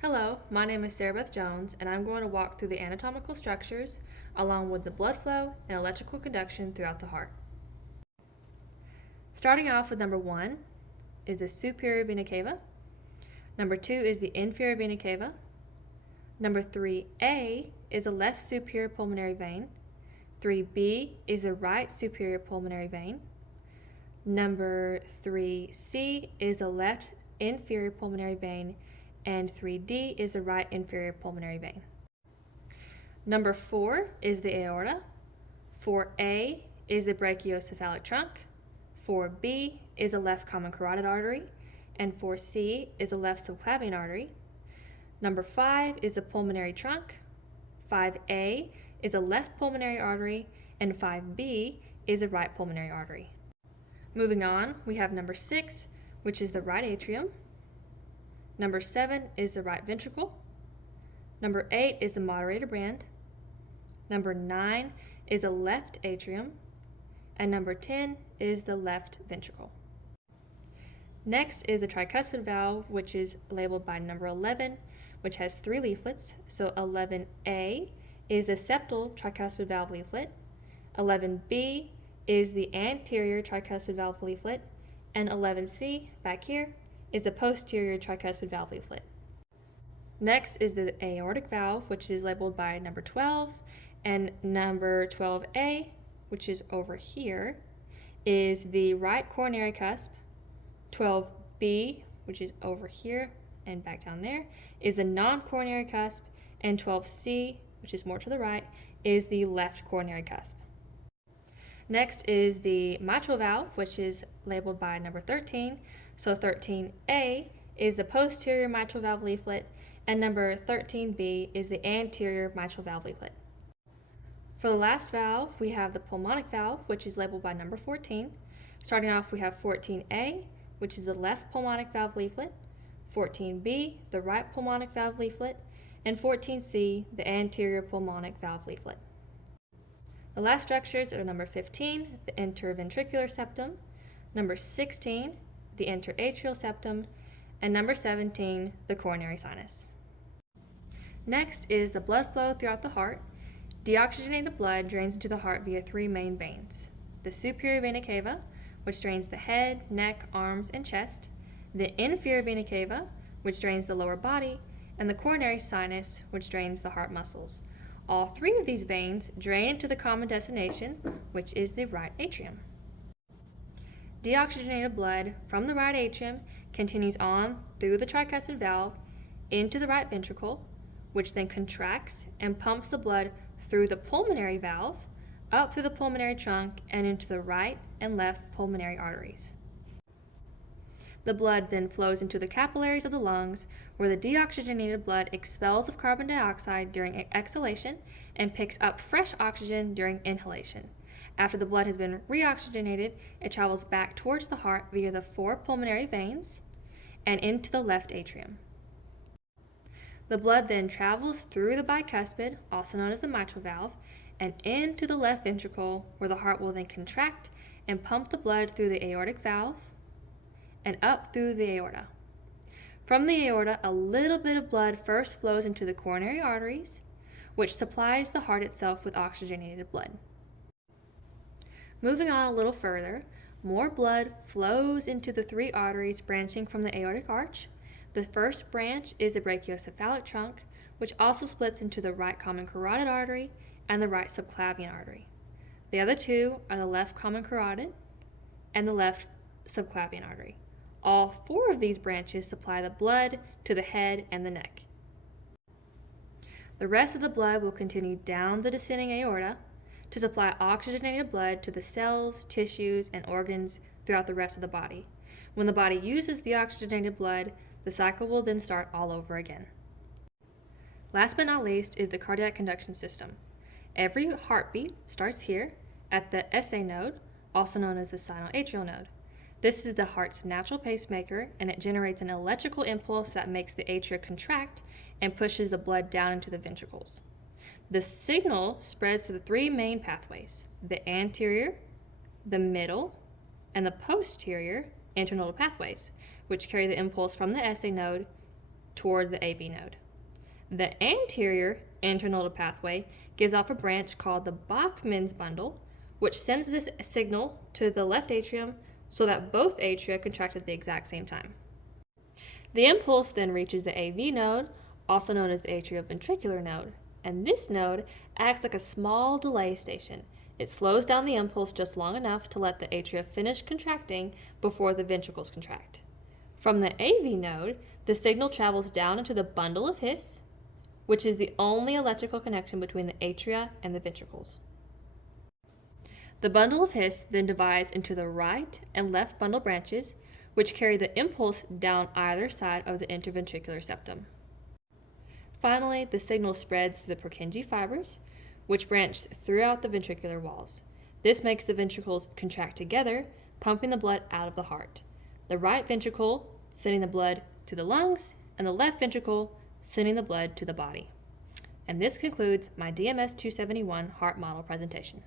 Hello, my name is Sarah Beth Jones, and I'm going to walk through the anatomical structures along with the blood flow and electrical conduction throughout the heart. Starting off with number 1 is the superior vena cava. Number 2 is the inferior vena cava. Number 3A is the left superior pulmonary vein. 3B is the right superior pulmonary vein. Number 3C is the left inferior pulmonary vein, and 3D is the right inferior pulmonary vein. Number 4 is the aorta. 4A is the brachiocephalic trunk. 4B is the left common carotid artery, and 4C is the left subclavian artery. Number 5 is the pulmonary trunk. 5A is the left pulmonary artery, and 5B is the right pulmonary artery. Moving on, we have number 6, which is the right atrium. Number 7 is the right ventricle. Number 8 is the moderator band. Number 9 is the left atrium. And number 10 is the left ventricle. Next is the tricuspid valve, which is labeled by number 11, which has 3 leaflets. So 11A is the septal tricuspid valve leaflet. 11B is the anterior tricuspid valve leaflet. And 11C, back here, is the posterior tricuspid valve leaflet. Next is the aortic valve, which is labeled by number 12, and number 12A, which is over here, is the right coronary cusp. 12B, which is over here and back down there, is the non-coronary cusp, and 12C, which is more to the right, is the left coronary cusp. Next is the mitral valve, which is labeled by number 13. So 13A is the posterior mitral valve leaflet, and number 13B is the anterior mitral valve leaflet. For the last valve, we have the pulmonic valve, which is labeled by number 14. Starting off, we have 14A, which is the left pulmonic valve leaflet, 14B, the right pulmonic valve leaflet, and 14C, the anterior pulmonic valve leaflet. The last structures are number 15, the interventricular septum, number 16, the interatrial septum, and number 17, the coronary sinus. Next is the blood flow throughout the heart. Deoxygenated blood drains into the heart via 3 main veins: the superior vena cava, which drains the head, neck, arms, and chest; the inferior vena cava, which drains the lower body; and the coronary sinus, which drains the heart muscles. All 3 of these veins drain into the common destination, which is the right atrium. Deoxygenated blood from the right atrium continues on through the tricuspid valve into the right ventricle, which then contracts and pumps the blood through the pulmonary valve, up through the pulmonary trunk, and into the right and left pulmonary arteries. The blood then flows into the capillaries of the lungs, where the deoxygenated blood expels of carbon dioxide during exhalation and picks up fresh oxygen during inhalation. After the blood has been reoxygenated, it travels back towards the heart via the 4 pulmonary veins and into the left atrium. The blood then travels through the bicuspid, also known as the mitral valve, and into the left ventricle, where the heart will then contract and pump the blood through the aortic valve and up through the aorta. From the aorta, a little bit of blood first flows into the coronary arteries, which supplies the heart itself with oxygenated blood. Moving on a little further, more blood flows into the 3 arteries branching from the aortic arch. The first branch is the brachiocephalic trunk, which also splits into the right common carotid artery and the right subclavian artery. The other 2 are the left common carotid and the left subclavian artery. All 4 of these branches supply the blood to the head and the neck. The rest of the blood will continue down the descending aorta to supply oxygenated blood to the cells, tissues, and organs throughout the rest of the body. When the body uses the oxygenated blood, the cycle will then start all over again. Last but not least is the cardiac conduction system. Every heartbeat starts here at the SA node, also known as the sinoatrial node. This is the heart's natural pacemaker, and it generates an electrical impulse that makes the atria contract and pushes the blood down into the ventricles. The signal spreads to the 3 main pathways: the anterior, the middle, and the posterior internodal pathways, which carry the impulse from the SA node toward the AV node. The anterior internodal pathway gives off a branch called the Bachmann's bundle, which sends this signal to the left atrium so that both atria contract at the exact same time. The impulse then reaches the AV node, also known as the atrioventricular node, and this node acts like a small delay station. It slows down the impulse just long enough to let the atria finish contracting before the ventricles contract. From the AV node, the signal travels down into the bundle of His, which is the only electrical connection between the atria and the ventricles. The bundle of His then divides into the right and left bundle branches, which carry the impulse down either side of the interventricular septum. Finally, the signal spreads to the Purkinje fibers, which branch throughout the ventricular walls. This makes the ventricles contract together, pumping the blood out of the heart. The right ventricle sending the blood to the lungs, and the left ventricle sending the blood to the body. And this concludes my DMS 271 heart model presentation.